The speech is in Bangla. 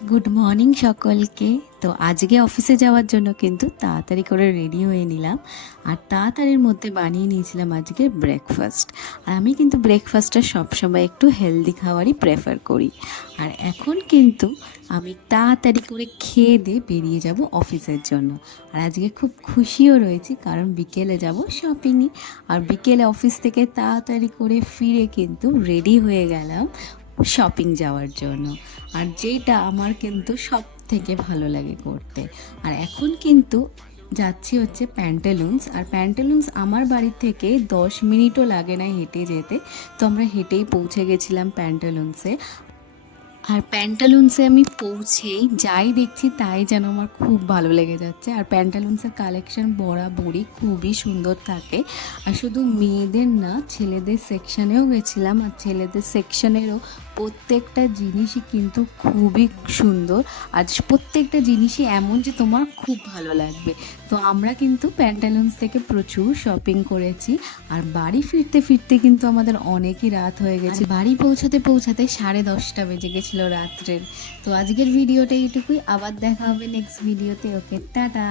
গুড মর্নিং সকলকে। তো আজকে অফিসে যাওয়ার জন্য কিন্তু তাড়াতাড়ি করে রেডি হয়ে নিলাম, আর তাড়াতাড়ির মধ্যে বানিয়ে নিয়েছিলাম আজকে ব্রেকফাস্ট। আর আমি কিন্তু ব্রেকফাস্টটা সবসময় একটু হেলদি খাবারই প্রেফার করি। আর এখন কিন্তু আমি তাড়াতাড়ি করে খেয়ে দিয়ে বেরিয়ে যাব অফিসের জন্য। আর আজকে খুব খুশিও রয়েছি, কারণ বিকেলে যাব শপিংয়ে। আর বিকেলে অফিস থেকে তাড়াতাড়ি করে ফিরে কিন্তু রেডি হয়ে গেলাম শপিং যাওয়ার জন্য। আর যেটা আমার কিন্তু সব থেকে ভালো লাগে করতে। আর এখন কিন্তু যাচ্ছি হচ্ছে প্যান্টালুন্স। আর প্যান্টালুন্স আমার বাড়ি থেকে 10 মিনিটও লাগে না হেঁটে যেতে। তো আমরা হেঁটেই পৌঁছে গেছিলাম প্যান্টালুন্সে। আর প্যান্টালুন্সে আমি পৌঁছেই যাই দেখছি তাই যেন আমার খুব ভালো লেগে যাচ্ছে। আর প্যান্টালুন্সের কালেকশন বরাবরই খুবই সুন্দর থাকে। আর শুধু মেয়েদের না, ছেলেদের সেকশনেও গেছিলাম, আর ছেলেদের সেকশনেরও প্রত্যেকটা জিনিসই কিন্তু খুবই সুন্দর। আর প্রত্যেকটা জিনিসই এমন যে তোমার খুব ভালো লাগবে। তো আমরা কিন্তু প্যান্টালুন্স থেকে প্রচুর শপিং করেছি। আর বাড়ি ফিরতে ফিরতে কিন্তু আমাদের অনেকই রাত হয়ে গেছে। বাড়ি পৌঁছাতে পৌঁছাতে 10:30 বেজে গেছিলো রাত্রের। তো আজকের ভিডিওটা এইটুকুই, আবার দেখা হবে নেক্সট ভিডিওতে। ওকে, টাটা।